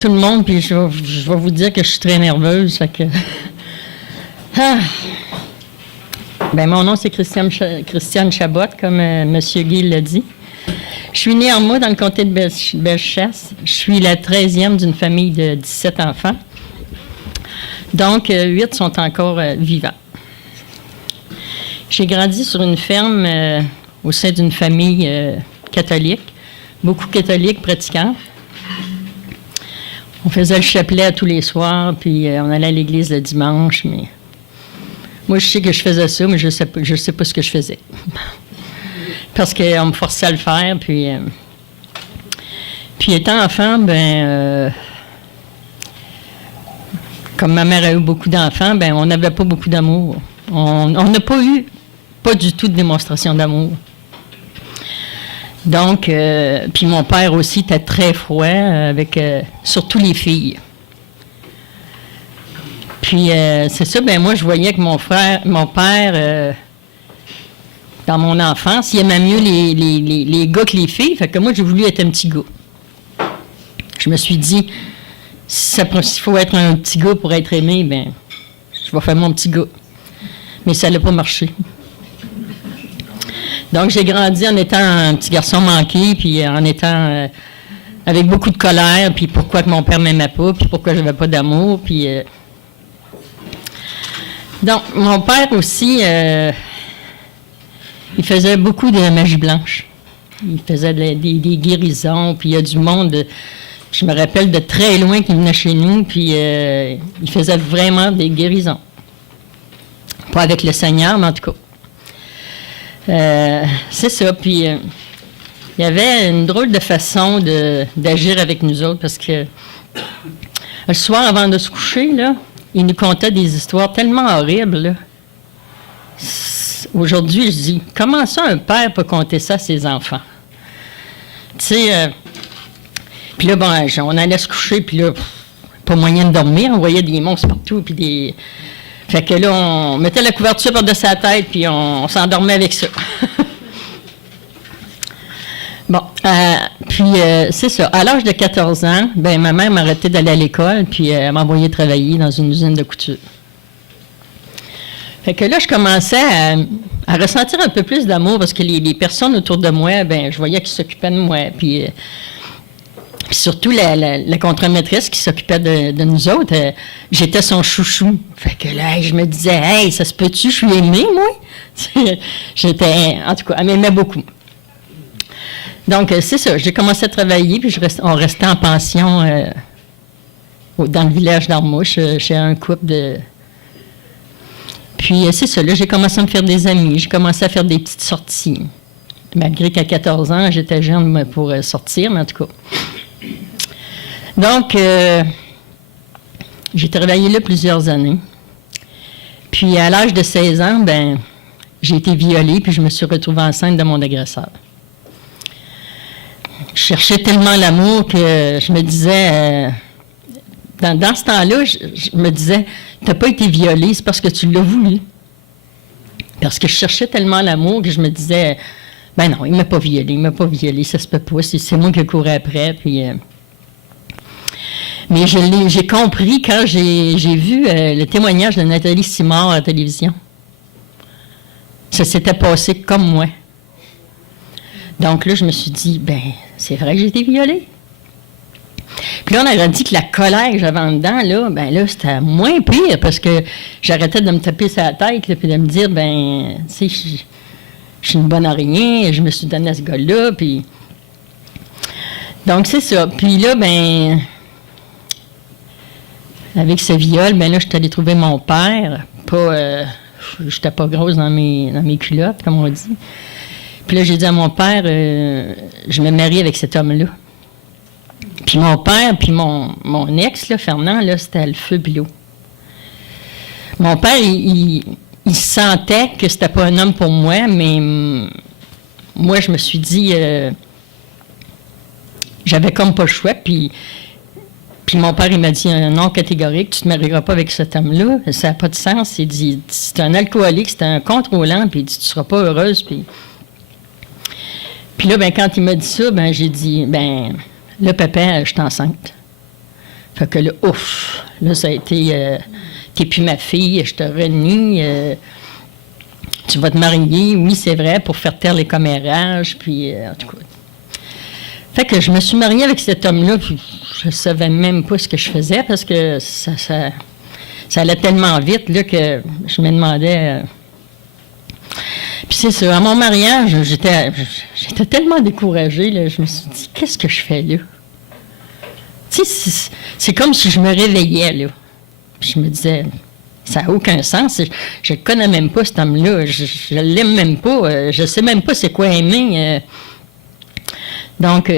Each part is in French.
Tout le monde, puis je vais vous dire que je suis très nerveuse. Fait que... Ah. Ben, mon nom, c'est Christiane Chabot, comme M. Guy l'a dit. Je suis née en Moux, dans le comté de Bellechasse. Je suis la 13e d'une famille de 17 enfants. Donc, 8 sont encore vivants. J'ai grandi sur une ferme au sein d'une famille catholique, beaucoup catholiques pratiquants. On faisait le chapelet à tous les soirs, puis on allait à l'église le dimanche, mais moi, je sais que je faisais ça, mais je sais pas ce que je faisais. Parce qu'on me forçait à le faire, puis étant enfant, comme ma mère a eu beaucoup d'enfants, on n'avait pas beaucoup d'amour. On n'a pas du tout de démonstration d'amour. Donc, puis mon père aussi était très froid, avec surtout les filles. Puis, c'est ça, moi, je voyais que mon père, dans mon enfance, il aimait mieux les gars que les filles, fait que moi, j'ai voulu être un petit gars. Je me suis dit, s'il faut être un petit gars pour être aimé, je vais faire mon petit gars. Mais ça n'a pas marché. Donc, j'ai grandi en étant un petit garçon manqué, puis en étant avec beaucoup de colère, puis pourquoi que mon père ne m'aimait pas, puis pourquoi je n'avais pas d'amour, puis... Donc, mon père aussi, il faisait beaucoup de magie blanche. Il faisait des guérisons, puis il y a du monde, je me rappelle de très loin qui venait chez nous, puis il faisait vraiment des guérisons. Pas avec le Seigneur, mais en tout cas. C'est ça. Puis, il y avait une drôle de façon d'agir avec nous autres parce que le soir, avant de se coucher, là, il nous contait des histoires tellement horribles. Là. Aujourd'hui, je dis, comment ça un père peut conter ça à ses enfants? Tu sais, puis là, on allait se coucher, puis là, pas moyen de dormir, on voyait des monstres partout, puis des... Fait que là, on mettait la couverture par-dessus sa tête, puis on s'endormait avec ça. Bon, puis c'est ça. À l'âge de 14 ans, ma mère m'a arrêté d'aller à l'école, puis elle m'a envoyé travailler dans une usine de couture. Fait que là, je commençais à ressentir un peu plus d'amour, parce que les personnes autour de moi, je voyais qu'ils s'occupaient de moi, puis surtout la contremaîtresse qui s'occupait de nous autres, j'étais son chouchou. Fait que là, je me disais, hey, ça se peut-tu, je suis aimée, moi? En tout cas, elle m'aimait beaucoup. Donc, c'est ça, j'ai commencé à travailler, puis on restait en pension dans le village d'Armouche, chez un couple de... Puis, c'est ça, là, j'ai commencé à me faire des amis, j'ai commencé à faire des petites sorties. Malgré qu'à 14 ans, j'étais jeune pour sortir, mais en tout cas... Donc, j'ai travaillé là plusieurs années. Puis, à l'âge de 16 ans, j'ai été violée, puis je me suis retrouvée enceinte de mon agresseur. Je cherchais tellement l'amour que je me disais... dans ce temps-là, je me disais, t'as pas été violée, c'est parce que tu l'as voulu. Parce que je cherchais tellement l'amour que je me disais, non, il m'a pas violée, ça se peut pas, c'est moi qui courais après, puis... Mais j'ai compris quand j'ai vu le témoignage de Nathalie Simard à la télévision. Ça s'était passé comme moi. Donc là, je me suis dit, c'est vrai que j'ai été violée. Puis là, on aurait dit que la colère que j'avais en dedans, là, c'était moins pire parce que j'arrêtais de me taper sur la tête, là, puis de me dire, tu sais, je suis une bonne à rien, je me suis donnée à ce gars-là, puis... Donc, c'est ça. Puis là, avec ce viol, là, je suis allée trouver mon père. J'étais pas grosse dans mes culottes, comme on dit. Puis là, j'ai dit à mon père, je me marie avec cet homme-là. Puis mon père, puis mon ex, là, Fernand, là, c'était le feu puis l'eau. Mon père, il sentait que c'était pas un homme pour moi, mais moi, je me suis dit, j'avais comme pas le choix, puis mon père, il m'a dit un non catégorique, tu ne te marieras pas avec cet homme-là, ça n'a pas de sens. Il dit, c'est un alcoolique, c'est un contrôlant, puis il dit, tu ne seras pas heureuse. Puis là, quand il m'a dit ça, j'ai dit, là, papa, je suis enceinte. Fait que là, ouf, là, ça a été, t'es plus ma fille, je te renie, tu vas te marier, oui, c'est vrai, pour faire taire les commérages, puis en tout cas. Fait que je me suis mariée avec cet homme-là, puis je savais même pas ce que je faisais, parce que ça allait tellement vite, là, que je me demandais... Puis c'est ça, à mon mariage, j'étais tellement découragée, là, je me suis dit, qu'est-ce que je fais là? Tu sais, c'est comme si je me réveillais, là. Puis je me disais, ça n'a aucun sens, je ne connais même pas cet homme-là, je ne l'aime même pas, je ne sais même pas c'est quoi aimer. Donc,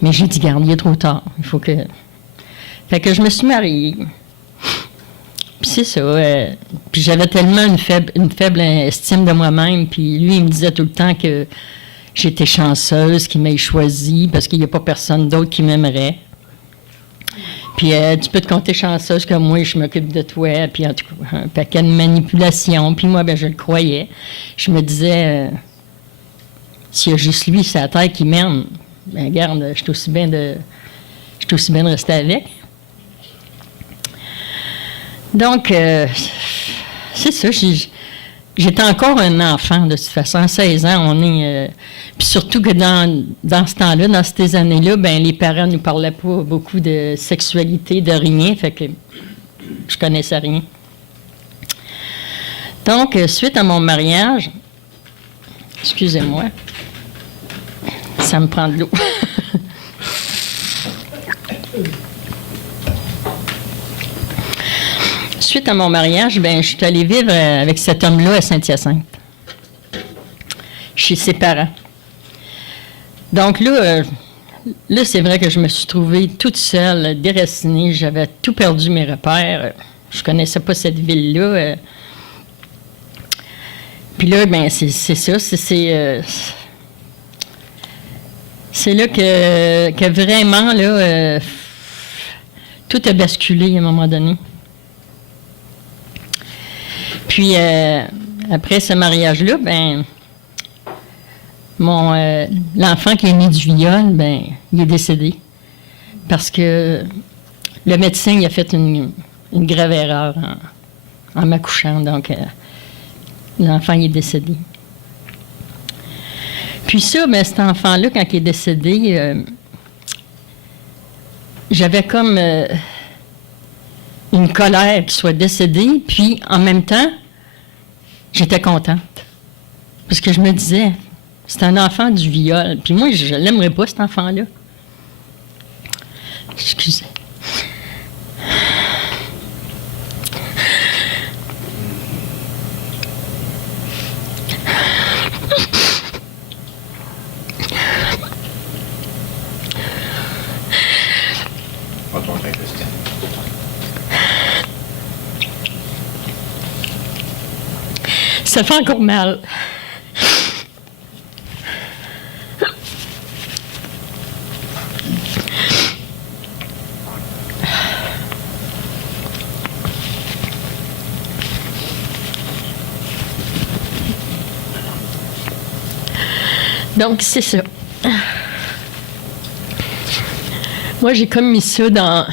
mais j'ai dit, garde, il est trop tard, il faut que... Fait que je me suis mariée. Puis c'est ça. Puis j'avais tellement une faible estime de moi-même. Puis lui, il me disait tout le temps que j'étais chanceuse, qu'il m'ait choisi parce qu'il n'y a pas personne d'autre qui m'aimerait. Puis tu peux te compter chanceuse comme moi, je m'occupe de toi. Puis en tout cas, un paquet de manipulations. Puis moi, ben je le croyais. Je me disais, s'il y a juste lui, c'est la terre qui m'aime, ben regarde, je suis aussi bien de rester avec. Donc, c'est ça, j'étais encore un enfant de toute façon. À 16 ans, on est... puis surtout que dans ce temps-là, dans ces années-là, ben les parents ne nous parlaient pas beaucoup de sexualité, de rien, fait que je connaissais rien. Donc, suite à mon mariage, excusez-moi, ça me prend de l'eau. Suite à mon mariage, ben, je suis allée vivre avec cet homme-là à Saint-Hyacinthe, chez ses parents. Donc là, c'est vrai que je me suis trouvée toute seule, déracinée. J'avais tout perdu mes repères. Je ne connaissais pas cette ville-là. Puis là, ben, c'est ça. C'est là que vraiment, là, tout a basculé à un moment donné. Puis, après ce mariage-là, ben, l'enfant qui est né du viol, ben, il est décédé. Parce que le médecin, il a fait une grave erreur en m'accouchant. Donc, l'enfant, il est décédé. Puis ça, ben, cet enfant-là, quand il est décédé, j'avais comme... une colère qu'il soit décédé, puis en même temps, j'étais contente. Parce que je me disais, c'est un enfant du viol. Puis moi, je ne l'aimerais pas, cet enfant-là. Excusez. Ça fait encore mal. Donc, c'est ça. Moi, j'ai comme mis ça dans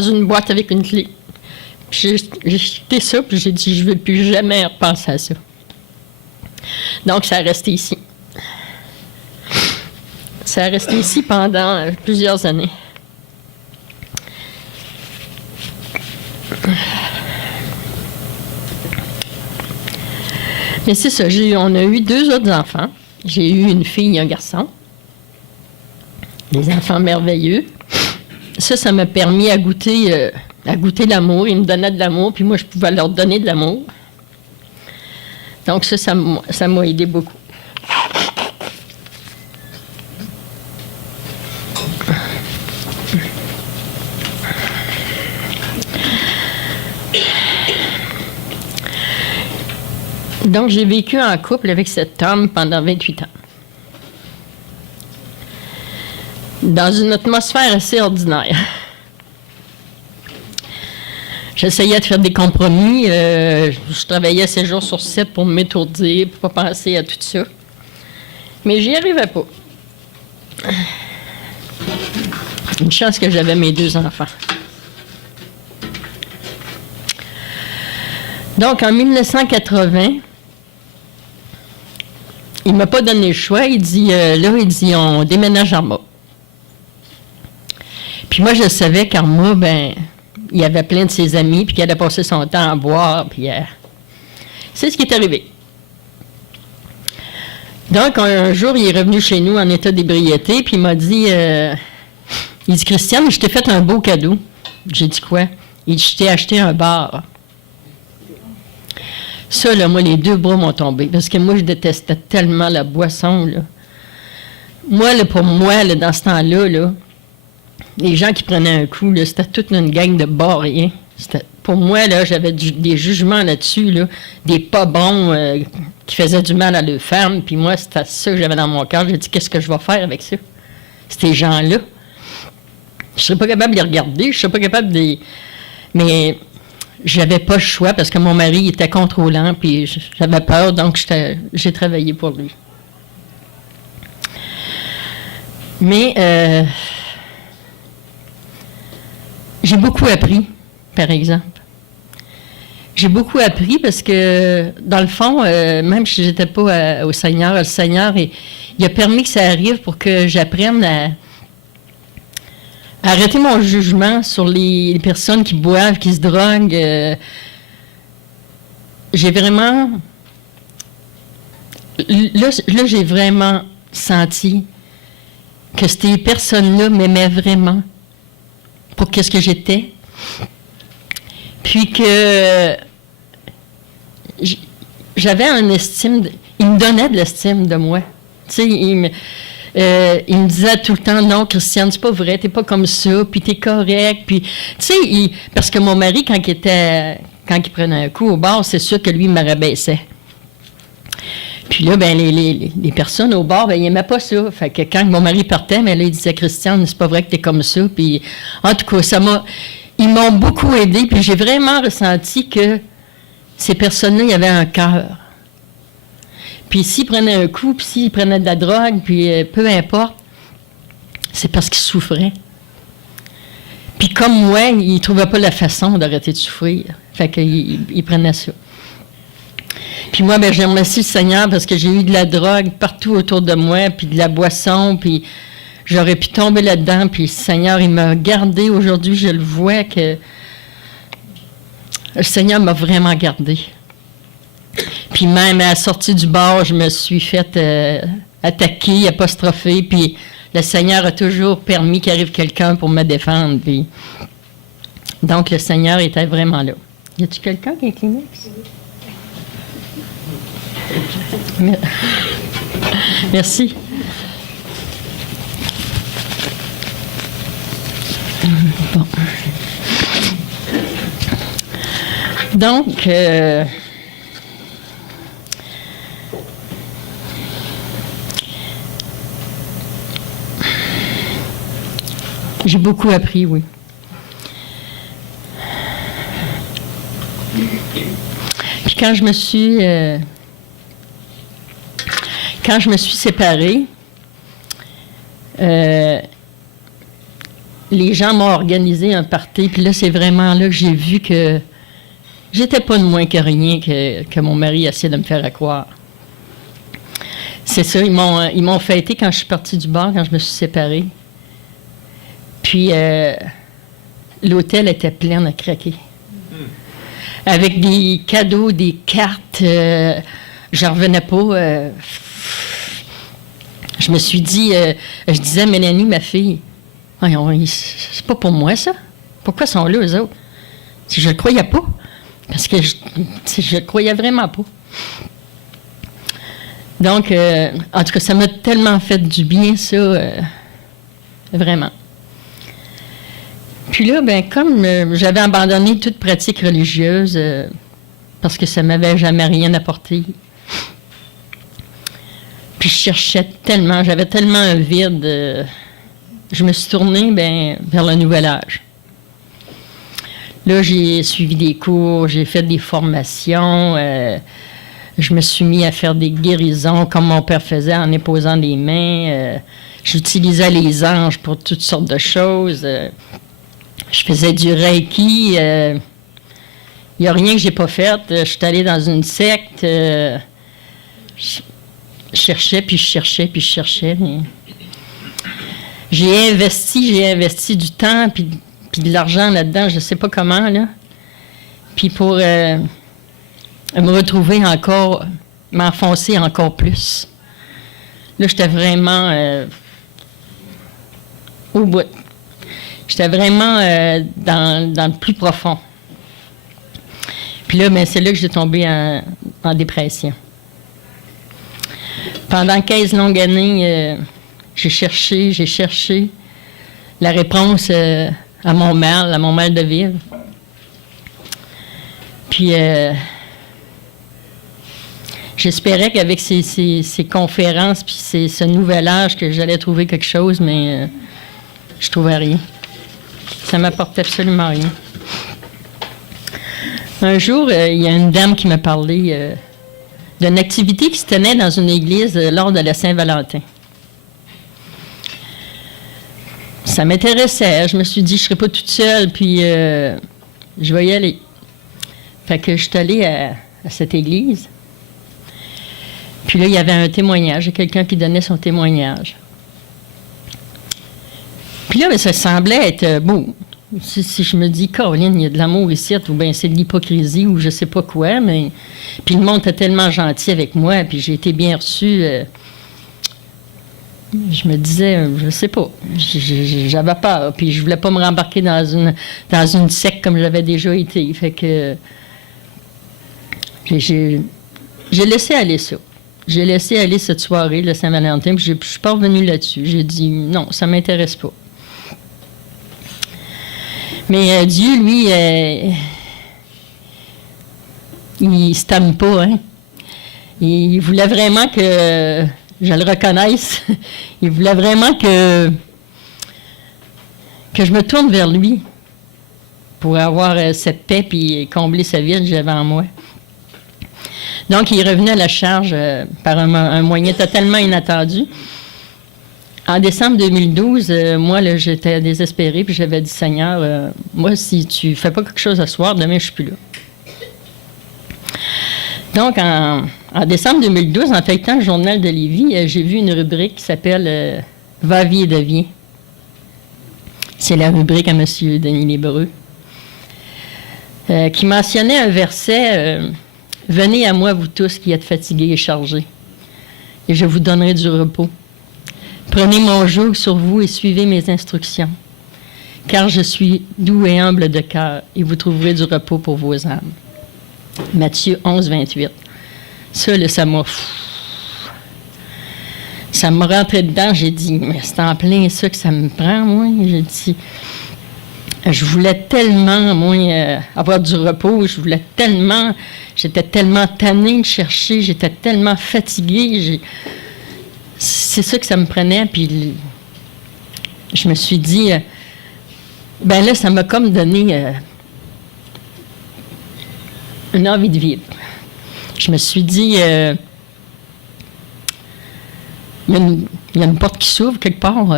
une boîte avec une clé. Puis j'ai jeté ça, puis j'ai dit, je ne veux plus jamais repenser à ça. Donc, ça a resté ici. Ça a resté ici pendant plusieurs années. Mais c'est ça, on a eu 2 autres enfants. J'ai eu une fille et un garçon. Des enfants merveilleux. Ça m'a permis à goûter l'amour. Ils me donnaient de l'amour, puis moi, je pouvais leur donner de l'amour. Donc ça m'a aidé beaucoup. Donc, j'ai vécu en couple avec cet homme pendant 28 ans. Dans une atmosphère assez ordinaire. J'essayais de faire des compromis. Je travaillais 7 jours sur 7 pour m'étourdir, pour ne pas penser à tout ça. Mais j'y arrivais pas. Une chance que j'avais mes 2 enfants. Donc, en 1980, il ne m'a pas donné le choix. Il dit, on déménage en bas. Puis moi, je savais qu'en moi, il y avait plein de ses amis, puis qu'il allait passer son temps à boire, puis c'est ce qui est arrivé. Donc, un jour, il est revenu chez nous en état d'ébriété, puis il m'a dit, Christiane, je t'ai fait un beau cadeau. J'ai dit quoi? Il dit, je t'ai acheté un bar. Ça, là, moi, les 2 bras m'ont tombé, parce que moi, je détestais tellement la boisson, là. Moi, là, pour moi, là, dans ce temps-là, là, les gens qui prenaient un coup, là, c'était toute une gang de barriens. Pour moi, là, j'avais des jugements là-dessus, là, des pas bons qui faisaient du mal à leurs femmes. Puis moi, c'était ça que j'avais dans mon cœur. J'ai dit, qu'est-ce que je vais faire avec ça? Ces gens-là. Je ne serais pas capable de les regarder. Je ne serais pas capable de... Mais j'avais pas le choix parce que mon mari était contrôlant. Puis j'avais peur, donc j'ai travaillé pour lui. Mais... j'ai beaucoup appris, par exemple. J'ai beaucoup appris parce que, dans le fond, même si je n'étais pas au Seigneur, le Seigneur, il a permis que ça arrive pour que j'apprenne à arrêter mon jugement sur les personnes qui boivent, qui se droguent. J'ai vraiment... Là, j'ai vraiment senti que ces personnes-là m'aimaient vraiment pour qu'est-ce que j'étais. Puis que j'avais une estime, il me donnait de l'estime de moi. Tu sais, il me disait tout le temps, non, Christiane, c'est pas vrai, t'es pas comme ça, puis t'es correct. Puis, tu sais, parce que mon mari, quand il prenait un coup au bar, c'est sûr que lui, il me rabaissait. Puis là, les personnes au bar, ils n'aimaient pas ça. Fait que quand mon mari partait, là, il disait, Christiane, c'est pas vrai que t'es comme ça. Puis, en tout cas, ils m'ont beaucoup aidé. Puis j'ai vraiment ressenti que ces personnes-là, il y avait un cœur. Puis s'ils prenaient un coup, puis s'ils prenaient de la drogue, puis peu importe, c'est parce qu'ils souffraient. Puis comme moi, ils ne trouvaient pas la façon d'arrêter de souffrir. Fait qu'ils prenaient ça. Puis moi, je remercie le Seigneur parce que j'ai eu de la drogue partout autour de moi, puis de la boisson, puis j'aurais pu tomber là-dedans, puis le Seigneur, il m'a gardé. Aujourd'hui, je le vois que le Seigneur m'a vraiment gardé. Puis même à la sortie du bar, je me suis fait attaquer, apostropher, puis le Seigneur a toujours permis qu'il arrive quelqu'un pour me défendre. Puis donc, le Seigneur était vraiment là. Y a-t-il quelqu'un qui a un Kleenex? Merci. Bon. Donc, j'ai beaucoup appris, oui. Puis quand je me suis séparée, les gens m'ont organisé un party, puis là, c'est vraiment là que j'ai vu que j'étais pas de moins que rien que mon mari essayait de me faire croire. C'est ça, ils m'ont fêté quand je suis partie du bar, quand je me suis séparée. Puis, l'hôtel était plein à craquer. Avec des cadeaux, des cartes, j'en revenais pas. Je me suis dit, je disais à Mélanie, ma fille, c'est pas pour moi, ça. Pourquoi ils sont là, eux autres? Je le croyais pas. Parce que je le croyais vraiment pas. Donc, en tout cas, ça m'a tellement fait du bien, ça. Vraiment. Puis là, comme j'avais abandonné toute pratique religieuse, parce que ça m'avait jamais rien apporté, puis je cherchais tellement, j'avais tellement un vide, je me suis tournée vers le nouvel âge. Là, j'ai suivi des cours, j'ai fait des formations, je me suis mis à faire des guérisons comme mon père faisait en imposant des mains. J'utilisais les anges pour toutes sortes de choses. Je faisais du Reiki. Il n'y a rien que j'ai pas fait. Je suis allée dans une secte. Je cherchais, puis je cherchais, puis je cherchais. J'ai investi du temps, puis de l'argent là-dedans, je ne sais pas comment, là. Puis pour me retrouver encore, m'enfoncer encore plus. Là, j'étais vraiment au bout. J'étais vraiment dans le plus profond. Puis là, ben, c'est là que j'ai tombé en dépression. Pendant 15 longues années, j'ai cherché la réponse à mon mal de vivre. Puis j'espérais qu'avec ces conférences puis ce nouvel âge que j'allais trouver quelque chose, mais je trouvais rien. Ça m'apportait absolument rien. Un jour, il y a une dame qui m'a parlé d'une activité qui se tenait dans une église lors de la Saint-Valentin. Ça m'intéressait. Je me suis dit, je ne serai pas toute seule, puis je vais y aller. Fait que je suis allée à cette église. Puis là, il y avait un témoignage. Il y a quelqu'un qui donnait son témoignage. Puis là, bien, ça semblait être beau. Si je me dis, Caroline, il y a de l'amour ici, ou bien c'est de l'hypocrisie, ou je ne sais pas quoi, mais... Puis le monde était tellement gentil avec moi, puis j'ai été bien reçue. Je me disais, je sais pas, j'avais peur, puis je voulais pas me rembarquer dans une secte comme j'avais déjà été. Fait que j'ai laissé aller ça. J'ai laissé aller cette soirée, le Saint-Valentin, puis je suis pas revenue là-dessus. J'ai dit, non, ça m'intéresse pas. Mais Dieu, lui, il se tame pas, hein. Il voulait vraiment que je le reconnaisse. Il voulait vraiment que je me tourne vers lui pour avoir cette paix et combler ce vide que j'avais en moi. Donc, il est revenu à la charge par un moyen totalement inattendu. En décembre 2012, moi, là, j'étais désespérée, puis j'avais dit, Seigneur, moi, si tu fais pas quelque chose ce soir, demain, je suis plus là. Donc, en décembre 2012, en feuilletant le journal de Lévis, j'ai vu une rubrique qui s'appelle Va, vie et deviens. C'est la rubrique à M. Denis Lébreux, qui mentionnait un verset Venez à moi, vous tous qui êtes fatigués et chargés, et je vous donnerai du repos. Prenez mon joug sur vous et suivez mes instructions, car je suis doux et humble de cœur, et vous trouverez du repos pour vos âmes. Matthieu 11, 28. Ça, là, ça m'a rentré dedans. J'ai dit, mais c'est en plein ça que ça me prend, moi. J'ai dit, je voulais tellement, moi, avoir du repos. J'étais tellement tannée de chercher. J'étais tellement fatiguée. C'est ça que ça me prenait. Puis, je me suis dit, ben là, ça m'a comme donné une envie de vivre. Je me suis dit, il y a une porte qui s'ouvre quelque part.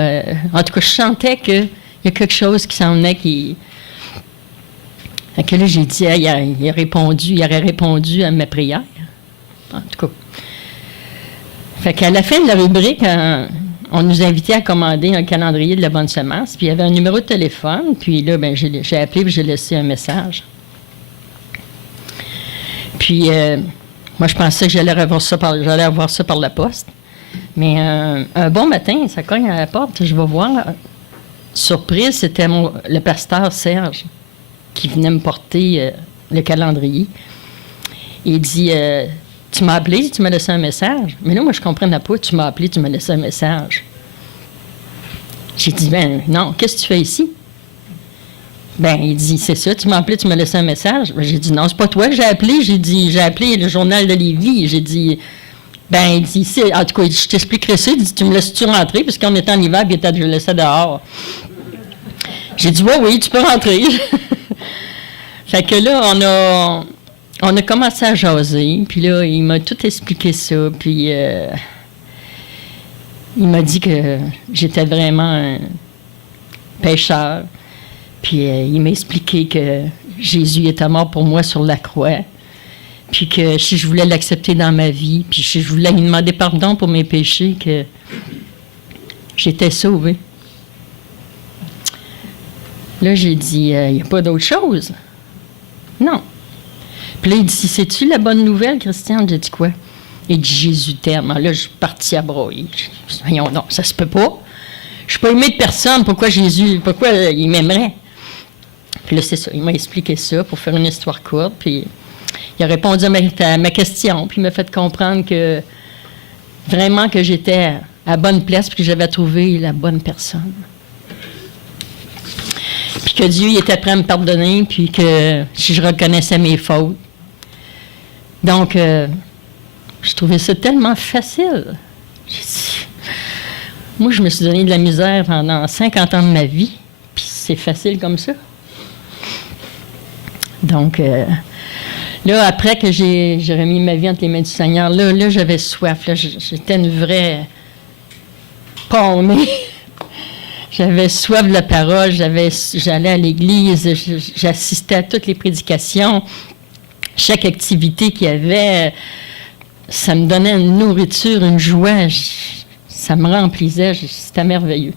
En tout cas, je sentais qu'il y a quelque chose qui s'en venait qui... Fait que là, j'ai dit, il aurait répondu à mes prières. En tout cas. Fait qu'à la fin de la rubrique, on nous invitait à commander un calendrier de la bonne semence, puis il y avait un numéro de téléphone, puis là, ben, j'ai appelé, puis j'ai laissé un message. Puis, moi, je pensais que j'allais avoir ça par la poste. Mais un bon matin, ça cogne à la porte, je vais voir. Surprise, c'était le pasteur Serge qui venait me porter le calendrier. Il dit, tu m'as appelé, tu m'as laissé un message. Mais là, moi, je ne comprenais pas, tu m'as appelé, tu m'as laissé un message. J'ai dit, ben non, qu'est-ce que tu fais ici? Ben, il dit, c'est ça, tu m'as appelé, tu m'as laissé un message. Ben, j'ai dit, non, c'est pas toi que j'ai appelé. J'ai appelé le journal de Lévis. J'ai dit, ben, il dit, en tout cas, je t'expliquerai ça. Il dit, tu me laisses-tu rentrer? Parce qu'on était en hiver, puis je le laissais dehors. J'ai dit, oui, tu peux rentrer. Fait que là, on a commencé à jaser. Puis là, il m'a tout expliqué ça. Puis il m'a dit que j'étais vraiment un pécheur. Puis il m'a expliqué que Jésus était mort pour moi sur la croix. Puis que si je voulais l'accepter dans ma vie, puis si je voulais lui demander pardon pour mes péchés, que j'étais sauvée. Là, j'ai dit, il n'y a pas d'autre chose. Non. Puis là, il dit, c'est-tu la bonne nouvelle, Christiane? J'ai dit quoi? Il dit, Jésus t'aime. Alors là, je suis partie à broyer. Je dit, voyons, non, ça se peut pas. Je ne suis pas aimée de personne. Pourquoi il m'aimerait? Puis là, c'est ça. Il m'a expliqué ça pour faire une histoire courte. Puis il a répondu à ma question. Puis il m'a fait comprendre que vraiment que j'étais à la bonne place puis que j'avais trouvé la bonne personne. Puis que Dieu il était prêt à me pardonner, puis que si je reconnaissais mes fautes. Donc, je trouvais ça tellement facile. Moi, je me suis donné de la misère pendant 50 ans de ma vie, puis c'est facile comme ça. Donc, là, après que j'ai remis ma vie entre les mains du Seigneur, là j'avais soif. Là, j'étais une vraie paumée. J'avais soif de la parole, j'allais à l'église, j'assistais à toutes les prédications. Chaque activité qu'il y avait, ça me donnait une nourriture, une joie, ça me remplissait, c'était merveilleux.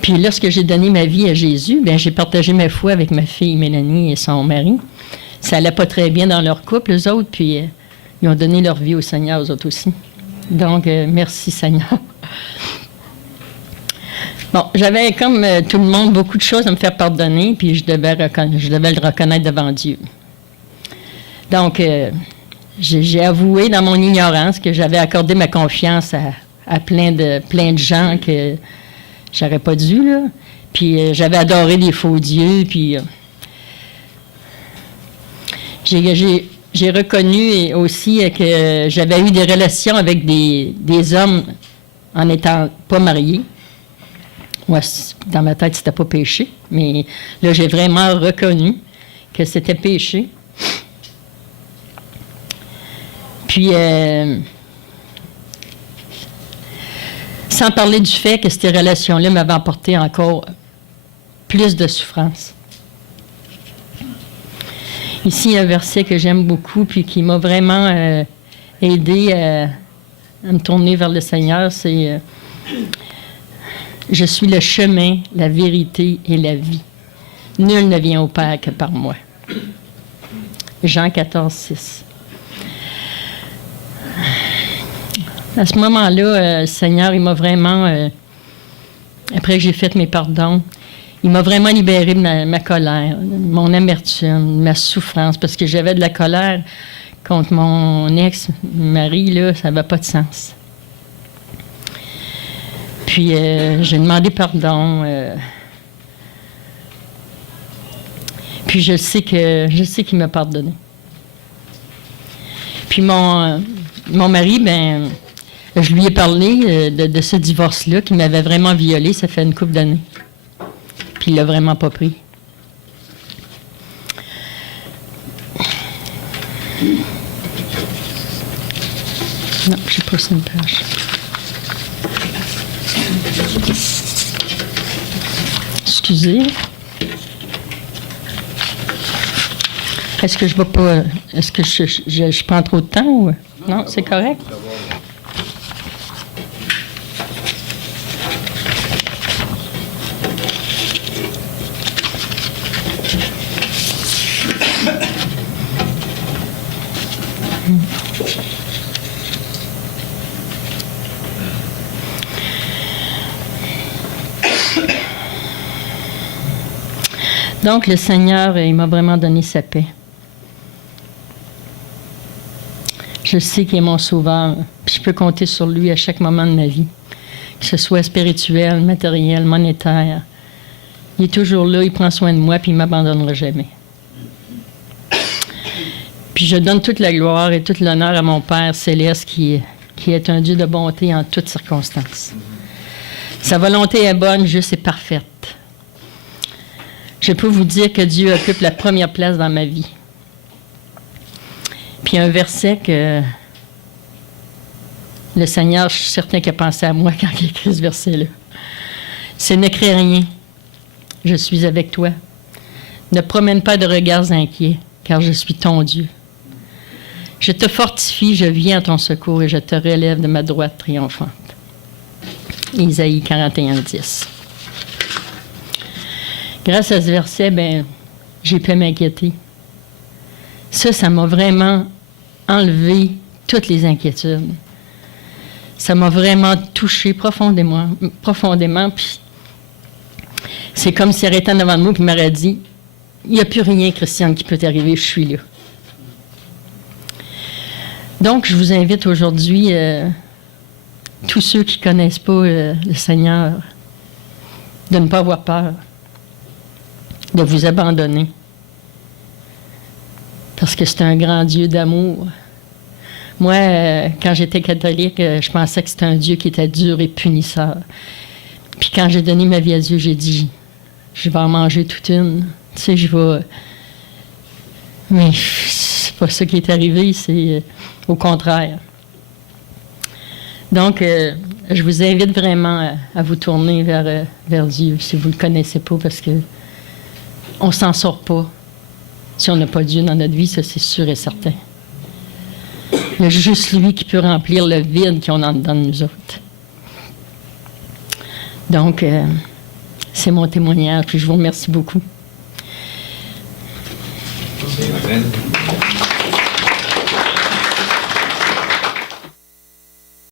Puis lorsque j'ai donné ma vie à Jésus, bien, j'ai partagé ma foi avec ma fille Mélanie et son mari. Ça allait pas très bien dans leur couple, eux autres, puis ils ont donné leur vie au Seigneur, eux autres aussi. Donc, merci Seigneur. Bon, j'avais, comme tout le monde, beaucoup de choses à me faire pardonner, puis je devais le reconnaître devant Dieu. Donc, j'ai avoué dans mon ignorance que j'avais accordé ma confiance à plein de gens que j'aurais pas dû, là. Puis j'avais adoré des faux dieux, puis j'ai reconnu aussi que j'avais eu des relations avec des hommes en n'étant pas mariés. Moi, dans ma tête, c'était pas péché, mais là, j'ai vraiment reconnu que c'était péché. Puis, sans parler du fait que ces relations-là m'avaient apporté encore plus de souffrance. Ici, il y a un verset que j'aime beaucoup, puis qui m'a vraiment aidé à me tourner vers le Seigneur, c'est je suis le chemin, la vérité et la vie. Nul ne vient au Père que par moi. Jean 14, 6. À ce moment-là, le Seigneur, il m'a vraiment, après que j'ai fait mes pardons, il m'a vraiment libéré de ma colère, mon amertume, ma souffrance, parce que j'avais de la colère contre mon ex-mari, là, ça n'avait pas de sens. Puis, j'ai demandé pardon. Puis, je sais qu'il m'a pardonné. Puis, mon mari, ben, je lui ai parlé de ce divorce-là qui m'avait vraiment violée. Ça fait une couple d'années. Puis, il l'a vraiment pas pris. Non, j'ai pas une page. Excusez. Est-ce que je vais pas. Est-ce que je prends trop de temps ou. Non, c'est correct? Donc, le Seigneur, il m'a vraiment donné sa paix. Je sais qu'il est mon sauveur, puis je peux compter sur lui à chaque moment de ma vie, que ce soit spirituel, matériel, monétaire. Il est toujours là, il prend soin de moi, puis il ne m'abandonnera jamais. Puis je donne toute la gloire et tout l'honneur à mon Père céleste qui est un Dieu de bonté en toutes circonstances. Sa volonté est bonne, juste et parfaite. Je peux vous dire que Dieu occupe la première place dans ma vie. Puis un verset Le Seigneur, je suis certain qu'il a pensé à moi quand il a écrit ce verset-là. C'est ne crains rien. Je suis avec toi. Ne promène pas de regards inquiets, car je suis ton Dieu. Je te fortifie, je viens à ton secours et je te relève de ma droite triomphante. Isaïe 41:10. Grâce à ce verset, j'ai pu m'inquiéter. Ça m'a vraiment enlevé toutes les inquiétudes. Ça m'a vraiment touché profondément. Puis c'est comme s'il arrêtait devant moi et m'aurait dit, il n'y a plus rien, Christiane, qui peut t'arriver, je suis là. Donc, je vous invite aujourd'hui, tous ceux qui ne connaissent pas le Seigneur, de ne pas avoir peur, de vous abandonner. Parce que c'est un grand Dieu d'amour. Moi, quand j'étais catholique, je pensais que c'était un Dieu qui était dur et punisseur. Puis quand j'ai donné ma vie à Dieu, j'ai dit, je vais en manger toute une. Tu sais, je vais... Mais c'est pas ça qui est arrivé, c'est au contraire. Donc, je vous invite vraiment à vous tourner vers Dieu, si vous ne le connaissez pas, parce que on s'en sort pas si on n'a pas Dieu dans notre vie, ça c'est sûr et certain. Il y a juste lui qui peut remplir le vide qu'on a dans nous autres. Donc, c'est mon témoignage, puis je vous remercie beaucoup. Amen.